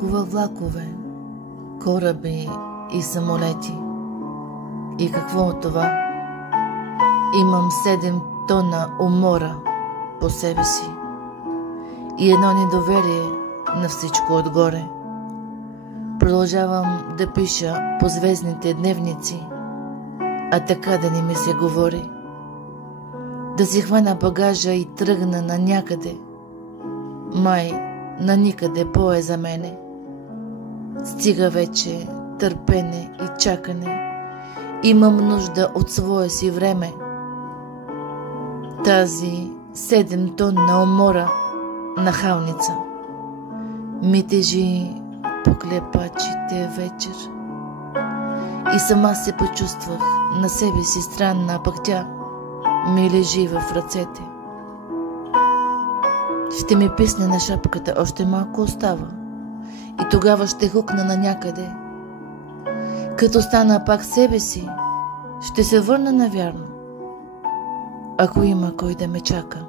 толкова влакове, кораби и самолети. И какво от това? Имам 7 тона умора по себе си и едно недоверие на всичко отгоре. Продължавам да пиша по звездните дневници, а така да не ми се говори. Да си хвана багажа и тръгна на някъде. Май на никъде по-е за мене. Стига вече търпене и чакане. Имам нужда от своя си време. Тази 7 тонна умора нахалница ми тежи по клепачите вечер. И сама се почувствах на себе си странна, а пък тя ми лежи в ръцете. Ще ми писне на шапката, още малко остава. И тогава ще хукна на някъде. Като стана пак себе си, ще се върна навярно, ако има кой да ме чака.